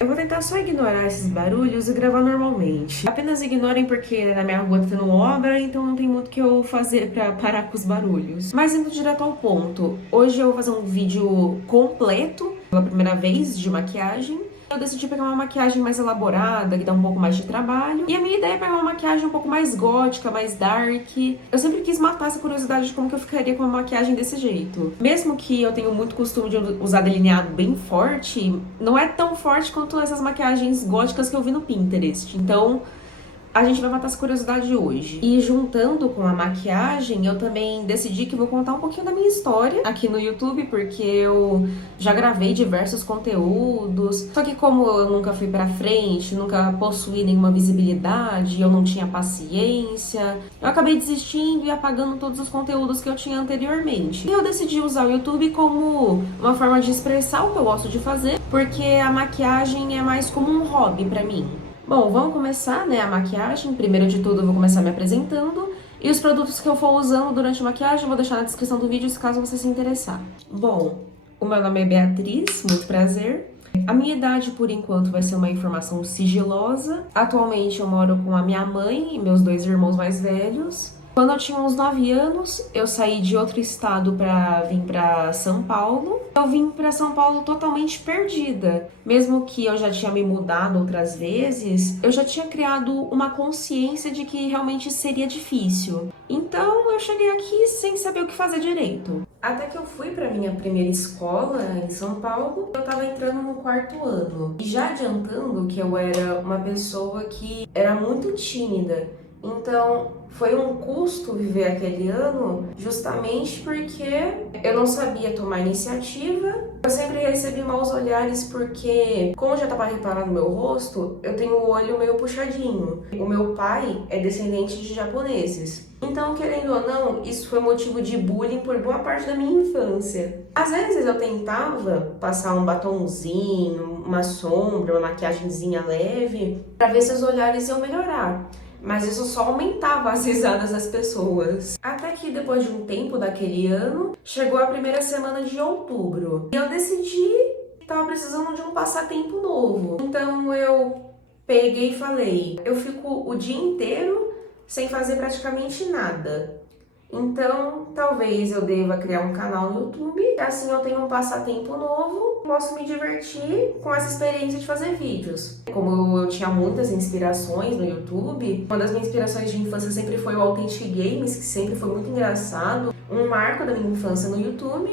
Eu vou tentar só ignorar esses barulhos e gravar normalmente. Apenas ignorem porque na minha rua tá tendo obra, então não tem muito o que eu fazer pra parar com os barulhos. Mas indo direto ao ponto, hoje eu vou fazer um vídeo completo, pela primeira vez, de maquiagem. Eu decidi pegar uma maquiagem mais elaborada, que dá um pouco mais de trabalho. E a minha ideia é pegar uma maquiagem um pouco mais gótica, mais dark. Eu sempre quis matar essa curiosidade de como que eu ficaria com uma maquiagem desse jeito. Mesmo que eu tenha muito costume de usar delineado bem forte, não é tão forte quanto essas maquiagens góticas que eu vi no Pinterest. Então, a gente vai matar essa curiosidade hoje. E juntando com a maquiagem, eu também decidi que vou contar um pouquinho da minha história aqui no YouTube, porque eu já gravei diversos conteúdos. Só que como eu nunca fui pra frente, nunca possuí nenhuma visibilidade, eu não tinha paciência, eu acabei desistindo e apagando todos os conteúdos que eu tinha anteriormente. E eu decidi usar o YouTube como uma forma de expressar o que eu gosto de fazer, porque a maquiagem é mais como um hobby pra mim. Bom, vamos começar, né, a maquiagem. Primeiro de tudo, eu vou começar me apresentando. E os produtos que eu for usando durante a maquiagem, eu vou deixar na descrição do vídeo, caso você se interessar. Bom, o meu nome é Beatriz, muito prazer. A minha idade, por enquanto, vai ser uma informação sigilosa. Atualmente, eu moro com a minha mãe e meus 2 irmãos mais velhos. Quando eu tinha uns 9 anos, eu saí de outro estado para vir para São Paulo. Eu vim para São Paulo totalmente perdida. Mesmo que eu já tinha me mudado outras vezes, eu já tinha criado uma consciência de que realmente seria difícil. Então eu cheguei aqui sem saber o que fazer direito. Até que eu fui para minha primeira escola em São Paulo, eu tava entrando no 4º ano. E já adiantando que eu era uma pessoa que era muito tímida. Então, foi um custo viver aquele ano justamente porque eu não sabia tomar iniciativa. Eu sempre recebi maus olhares porque, como já estava reparado no meu rosto, eu tenho o olho meio puxadinho. O meu pai é descendente de japoneses. Então, querendo ou não, isso foi motivo de bullying por boa parte da minha infância. Às vezes eu tentava passar um batonzinho, uma sombra, uma maquiagemzinha leve, para ver se os olhares iam melhorar. Mas isso só aumentava as risadas das pessoas. Até que depois de um tempo daquele ano, chegou a primeira semana de outubro. E eu decidi que estava precisando de um passatempo novo. Então eu peguei e falei, eu fico o dia inteiro sem fazer praticamente nada. Então, talvez eu deva criar um canal no YouTube, assim eu tenho um passatempo novo, posso me divertir com essa experiência de fazer vídeos. Como eu tinha muitas inspirações no YouTube, uma das minhas inspirações de infância sempre foi o Authentic Games, que sempre foi muito engraçado, um marco da minha infância no YouTube.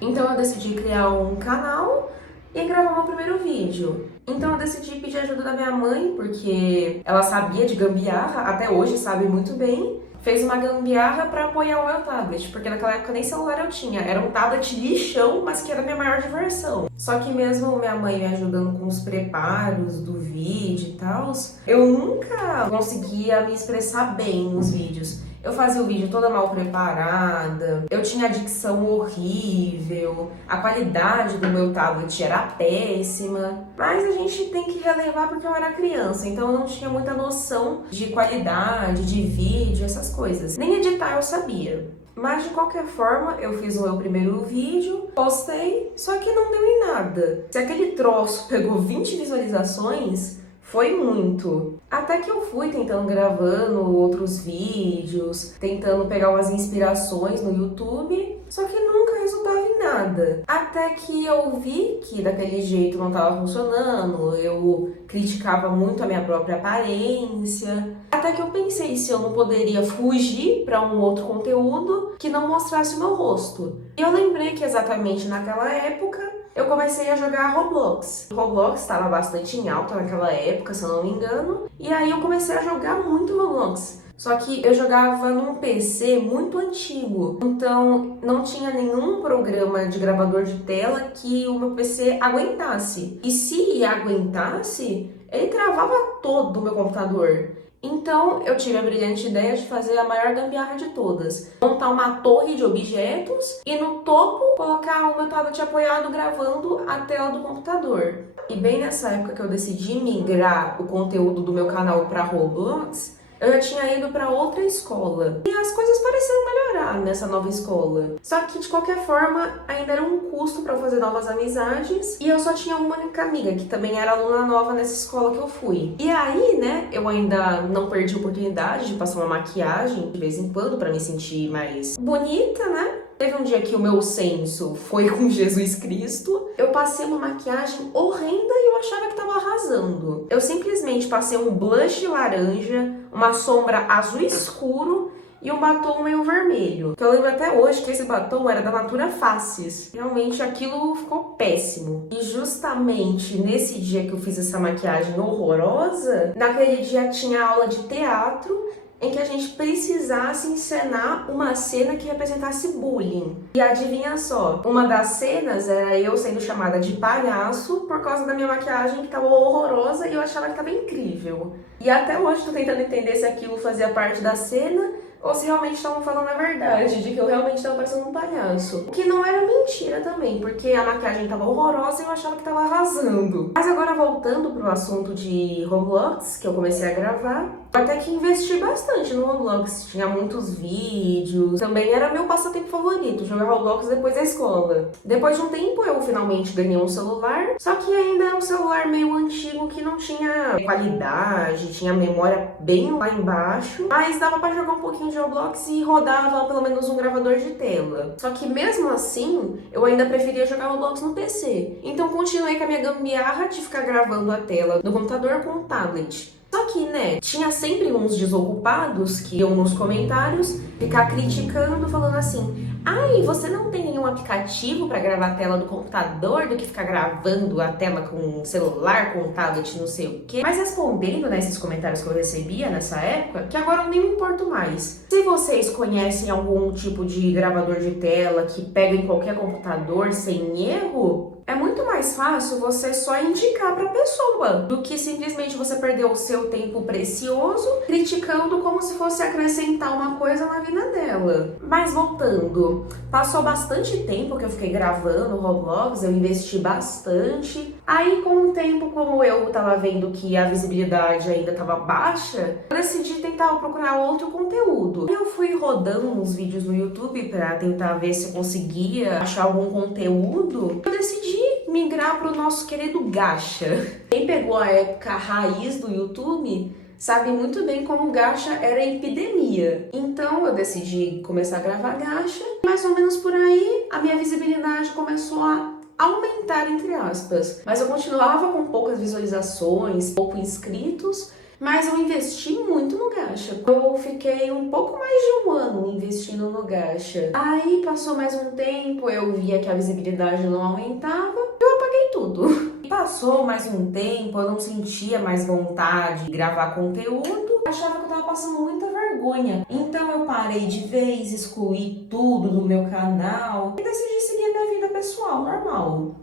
Então eu decidi criar um canal e gravar meu primeiro vídeo. Então eu decidi pedir ajuda da minha mãe, porque ela sabia de gambiarra, até hoje sabe muito bem. Fez uma gambiarra para apoiar o meu tablet, porque naquela época nem celular eu tinha. Era um tablet lixão, mas que era a minha maior diversão. Só que mesmo minha mãe me ajudando com os preparos do vídeo e tal, eu nunca conseguia me expressar bem nos vídeos. Eu fazia o vídeo toda mal preparada, eu tinha a dicção horrível, a qualidade do meu tablet era péssima. Mas a gente tem que relevar porque eu era criança, então eu não tinha muita noção de qualidade, de vídeo, essas coisas. Nem editar eu sabia. Mas de qualquer forma, eu fiz o meu primeiro vídeo, postei, só que não deu em nada. Se aquele troço pegou 20 visualizações, foi muito. Até que eu fui tentando gravando outros vídeos, tentando pegar umas inspirações no YouTube, só que nunca resultava em nada. Até que eu vi que daquele jeito não estava funcionando, eu criticava muito a minha própria aparência. Até que eu pensei se eu não poderia fugir para um outro conteúdo que não mostrasse o meu rosto. E eu lembrei que exatamente naquela época eu comecei a jogar Roblox. Roblox estava bastante em alta naquela época, se eu não me engano. E aí eu comecei a jogar muito Roblox. Só que eu jogava num PC muito antigo. Então não tinha nenhum programa de gravador de tela que o meu PC aguentasse. E se aguentasse, ele travava todo o meu computador. Então, eu tive a brilhante ideia de fazer a maior gambiarra de todas. Montar uma torre de objetos e no topo colocar o meu tablet apoiado gravando a tela do computador. E bem nessa época que eu decidi migrar o conteúdo do meu canal para Roblox, eu já tinha ido para outra escola. E as coisas pareceram melhorar. melhorar nessa nova escola. Só que, de qualquer forma, ainda era um custo pra eu fazer novas amizades. E eu só tinha uma única amiga, que também era aluna nova nessa escola que eu fui. E aí, né, eu ainda não perdi a oportunidade de passar uma maquiagem de vez em quando pra me sentir mais bonita, né? Teve um dia que o meu senso foi com Jesus Cristo. Eu passei uma maquiagem horrenda e eu achava que tava arrasando. Eu simplesmente passei um blush laranja, uma sombra azul escuro e um batom meio vermelho. Eu lembro até hoje que esse batom era da Natura Faces. Realmente aquilo ficou péssimo. E justamente nesse dia que eu fiz essa maquiagem horrorosa, naquele dia tinha aula de teatro em que a gente precisasse encenar uma cena que representasse bullying. E adivinha só, uma das cenas era eu sendo chamada de palhaço por causa da minha maquiagem que tava horrorosa e eu achava que tava incrível. E até hoje tô tentando entender se aquilo fazia parte da cena ou se realmente estavam falando a verdade, de que eu realmente estava parecendo um palhaço. O que não era mentira também, porque a maquiagem estava horrorosa e eu achava que estava arrasando. Mas agora voltando pro assunto de Roblox, que eu comecei a gravar, eu até que investi bastante no Roblox, tinha muitos vídeos, também era meu passatempo favorito, jogar Roblox depois da escola. Depois de um tempo eu finalmente ganhei um celular, só que ainda é um celular meio antigo que não tinha qualidade, tinha memória bem lá embaixo, mas dava pra jogar um pouquinho de Roblox e rodava pelo menos um gravador de tela. Só que mesmo assim, eu ainda preferia jogar Roblox no PC. Então continuei com a minha gambiarra de ficar gravando a tela do computador com o tablet. Só que, né, tinha sempre uns desocupados que iam nos comentários ficar criticando, falando assim: ai, você não tem nenhum aplicativo pra gravar a tela do computador do que ficar gravando a tela com um celular, com um tablet, não sei o quê. Mas respondendo nesses comentários que eu recebia nessa época, que agora eu nem me importo mais. Se vocês conhecem algum tipo de gravador de tela que pega em qualquer computador sem erro, é muito mais fácil você só indicar pra pessoa do que simplesmente você perder o seu tempo precioso criticando como se fosse acrescentar uma coisa na vida dela. Mas voltando, passou bastante tempo que eu fiquei gravando Roblox, eu investi bastante. Aí com o tempo, como eu tava vendo que a visibilidade ainda tava baixa, eu decidi tentar procurar outro conteúdo. Eu fui rodando uns vídeos no YouTube pra tentar ver se eu conseguia achar algum conteúdo. Eu decidi migrar pro nosso querido Gacha. Quem pegou a época raiz do YouTube sabe muito bem como o Gacha era epidemia. Então eu decidi começar a gravar Gacha. Mais ou menos por aí, a minha visibilidade começou a aumentar, entre aspas. Mas eu continuava com poucas visualizações, poucos inscritos, mas eu investi muito no Gacha. Eu fiquei um pouco mais de um ano investindo no Gacha. Aí passou mais um tempo, eu via que a visibilidade não aumentava, eu apaguei tudo. Passou mais um tempo, eu não sentia mais vontade de gravar conteúdo, achava que eu tava passando muita vergonha. Então eu parei de vez, excluí tudo do meu canal e decidi seguir minha vida pessoal, normal.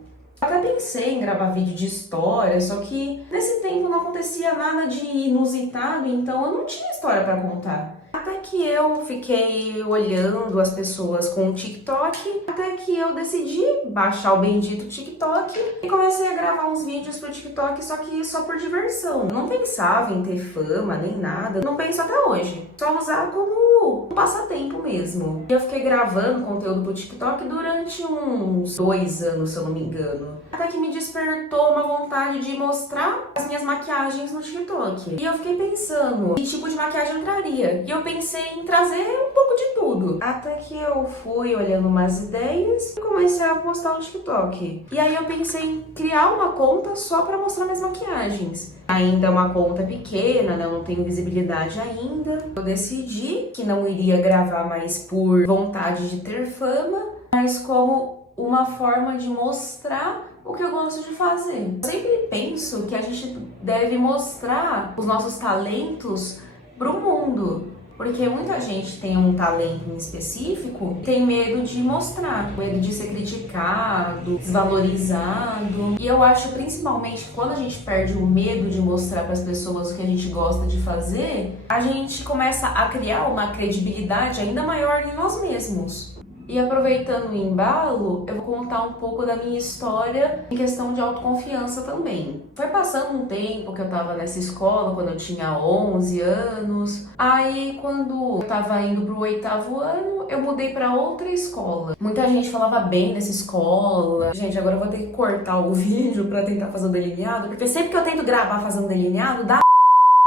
Até pensei em gravar vídeo de história, só que nesse tempo não acontecia nada de inusitado, então eu não tinha história pra contar. Até que eu fiquei olhando as pessoas com o TikTok, até que eu decidi baixar o bendito TikTok e comecei a gravar uns vídeos pro TikTok, só que só por diversão. Não pensava em ter fama nem nada, não penso até hoje. Só usar como um passatempo mesmo. E eu fiquei gravando conteúdo pro TikTok durante uns 2 anos, se eu não me engano. Até que me despertou uma vontade de mostrar as minhas maquiagens no TikTok. E eu fiquei pensando, que tipo de maquiagem eu traria? E eu pensei em trazer um pouco de tudo. Até que eu fui olhando umas ideias e comecei a postar no TikTok. E aí eu pensei em criar uma conta só pra mostrar minhas maquiagens. Ainda é uma conta pequena, né? Eu não tenho visibilidade ainda. Eu decidi que não iria gravar mais por vontade de ter fama, mas como uma forma de mostrar o que eu gosto de fazer. Eu sempre penso que a gente deve mostrar os nossos talentos pro mundo. Porque muita gente tem um talento em específico e tem medo de mostrar, medo de ser criticado, desvalorizado. E eu acho principalmente que quando a gente perde o medo de mostrar para as pessoas o que a gente gosta de fazer, a gente começa a criar uma credibilidade ainda maior em nós mesmos. E aproveitando o embalo, eu vou contar um pouco da minha história em questão de autoconfiança também. Foi passando um tempo que eu tava nessa escola, quando eu tinha 11 anos. Aí, quando eu tava indo pro 8º ano, eu mudei pra outra escola. Muita gente falava bem dessa escola. Gente, agora eu vou ter que cortar o vídeo pra tentar fazer um delineado, porque sempre que eu tento gravar fazendo delineado, dá.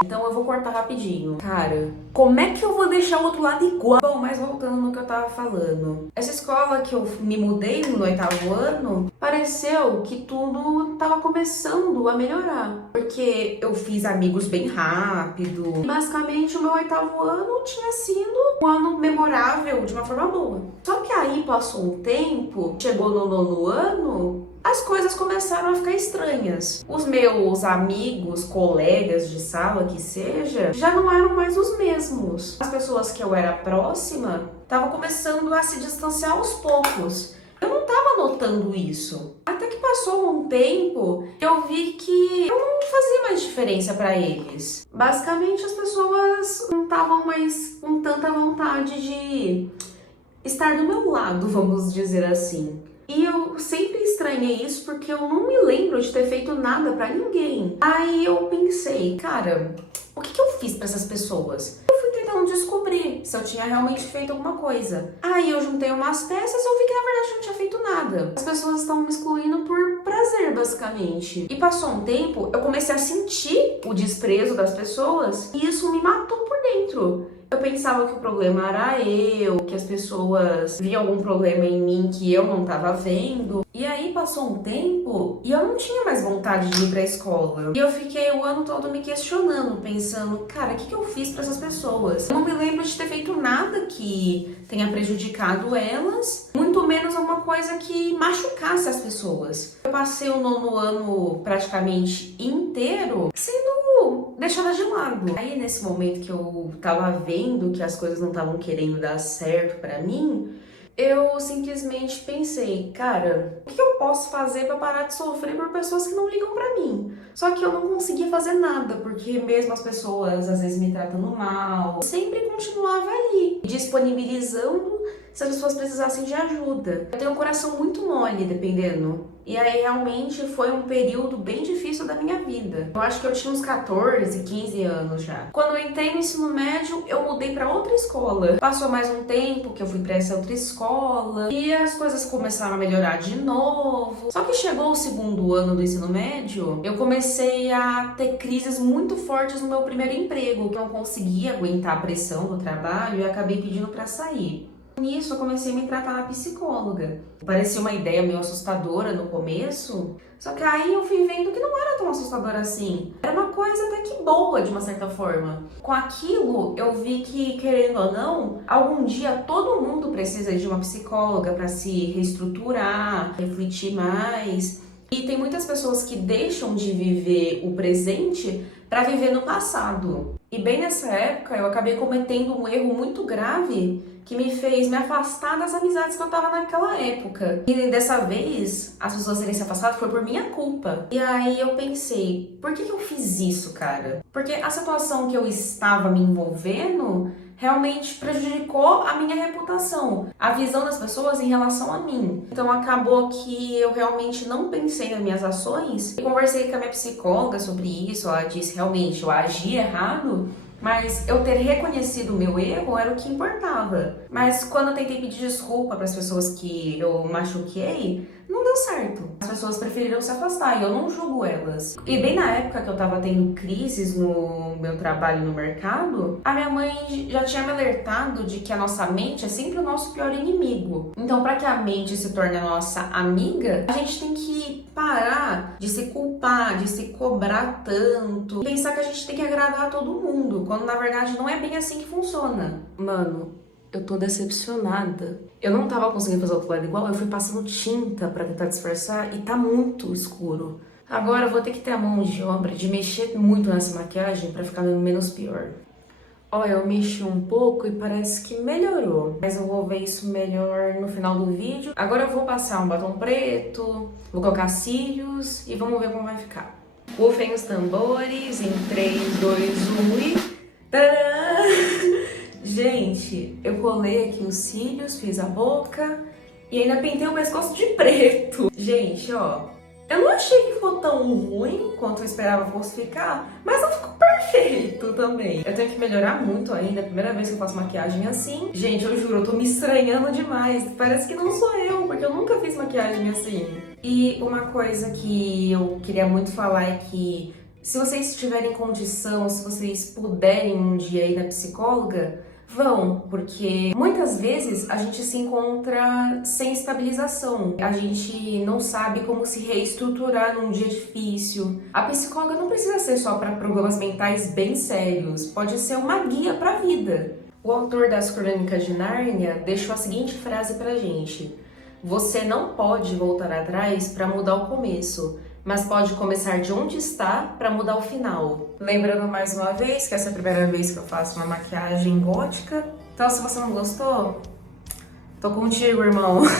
Então eu vou cortar rapidinho. Cara, como é que eu vou deixar o outro lado igual? Bom, mas voltando no que eu tava falando. Essa escola que eu me mudei no 8º ano, pareceu que tudo tava começando a melhorar. Porque eu fiz amigos bem rápido. Basicamente, o meu 8º ano tinha sido um ano memorável de uma forma boa. Só que aí passou um tempo, chegou no 9º ano, as coisas começaram a ficar estranhas. Os meus amigos, colegas de sala, que seja, já não eram mais os mesmos. As pessoas que eu era próxima estavam começando a se distanciar aos poucos. Eu não estava notando isso. Até que passou um tempo, eu vi que eu não fazia mais diferença para eles. Basicamente, as pessoas não estavam mais com tanta vontade de estar do meu lado, vamos dizer assim. E eu sempre estranhei isso porque eu não me lembro de ter feito nada pra ninguém. Aí eu pensei, cara, o que eu fiz pra essas pessoas? Eu fui tentando descobrir se eu tinha realmente feito alguma coisa. Aí eu juntei umas peças e eu vi que na verdade eu não tinha feito nada. As pessoas estão me excluindo por prazer, basicamente. E passou um tempo, eu comecei a sentir o desprezo das pessoas e isso me matou por dentro. Eu pensava que o problema era eu, que as pessoas viam algum problema em mim que eu não tava vendo. E aí passou um tempo e eu não tinha mais vontade de ir pra escola. E eu fiquei o ano todo me questionando, pensando, cara, o que eu fiz pra essas pessoas? Eu não me lembro de ter feito nada que tenha prejudicado elas, muito menos alguma coisa que machucasse as pessoas. Eu passei o 9º ano praticamente inteiro sendo deixada de lado. Aí nesse momento que eu tava vendo que as coisas não estavam querendo dar certo pra mim, eu simplesmente pensei, cara, o que eu posso fazer pra parar de sofrer por pessoas que não ligam pra mim? Só que eu não conseguia fazer nada, porque mesmo as pessoas às vezes me tratando mal, eu sempre continuava ali, disponibilizando se as pessoas precisassem de ajuda. Eu tenho um coração muito mole, dependendo. E aí realmente foi um período bem difícil da minha vida. Eu acho que eu tinha uns 14, 15 anos já. Quando eu entrei no ensino médio, eu mudei pra outra escola. Passou mais um tempo que eu fui pra essa outra escola e as coisas começaram a melhorar de novo. Só que chegou o 2º ano do ensino médio, eu comecei a ter crises muito fortes no meu primeiro emprego, que eu não conseguia aguentar a pressão do trabalho e acabei pedindo pra sair. Nisso eu comecei a me tratar na psicóloga. Parecia uma ideia meio assustadora no começo, só que aí eu fui vendo que não era tão assustadora assim. Era uma coisa até que boa, de uma certa forma. Com aquilo, eu vi que, querendo ou não, algum dia todo mundo precisa de uma psicóloga para se reestruturar, refletir mais. E tem muitas pessoas que deixam de viver o presente para viver no passado. E bem nessa época eu acabei cometendo um erro muito grave que me fez me afastar das amizades que eu tava naquela época. E dessa vez, as pessoas terem se afastado foi por minha culpa. E aí eu pensei, por que eu fiz isso, cara? Porque a situação que eu estava me envolvendo realmente prejudicou a minha reputação, a visão das pessoas em relação a mim. Então acabou que eu realmente não pensei nas minhas ações e conversei com a minha psicóloga sobre isso. Ela disse realmente eu agi errado, mas eu ter reconhecido o meu erro era o que importava. Mas quando eu tentei pedir desculpa para as pessoas que eu machuquei, não deu certo. As pessoas preferiram se afastar e eu não julgo elas. E bem na época que eu tava tendo crises no meu trabalho no mercado, a minha mãe já tinha me alertado de que a nossa mente é sempre o nosso pior inimigo. Então, para que a mente se torne a nossa amiga, a gente tem que parar de se culpar, de se cobrar tanto, pensar que a gente tem que agradar a todo mundo, quando na verdade não é bem assim que funciona. Mano, eu tô decepcionada. Eu não tava conseguindo fazer o outro lado igual, eu fui passando tinta pra tentar disfarçar e tá muito escuro. Agora eu vou ter que ter a mão de obra de mexer muito nessa maquiagem pra ficar menos pior. Olha, eu mexi um pouco e parece que melhorou, mas eu vou ver isso melhor no final do vídeo. Agora eu vou passar um batom preto, vou colocar cílios e vamos ver como vai ficar. Rufem os tambores em 3, 2, 1 e... Tadã! Gente, eu colei aqui os cílios, fiz a boca e ainda pintei o pescoço de preto. Gente, ó, eu não achei que ficou tão tão ruim quanto eu esperava fosse ficar, mas não ficou perfeito também. Eu tenho que melhorar muito ainda, é a primeira vez que eu faço maquiagem assim. Gente, eu juro, eu tô me estranhando demais. Parece que não sou eu, porque eu nunca fiz maquiagem assim. E uma coisa que eu queria muito falar é que se vocês tiverem condição, se vocês puderem um dia ir na psicóloga, vão, porque muitas vezes a gente se encontra sem estabilização, a gente não sabe como se reestruturar num dia difícil. A psicóloga não precisa ser só para problemas mentais bem sérios, pode ser uma guia para a vida. O autor das Crônicas de Nárnia deixou a seguinte frase pra gente: você não pode voltar atrás para mudar o começo, mas pode começar de onde está para mudar o final. Lembrando mais uma vez que essa é a primeira vez que eu faço uma maquiagem gótica, então se você não gostou, tô contigo, irmão.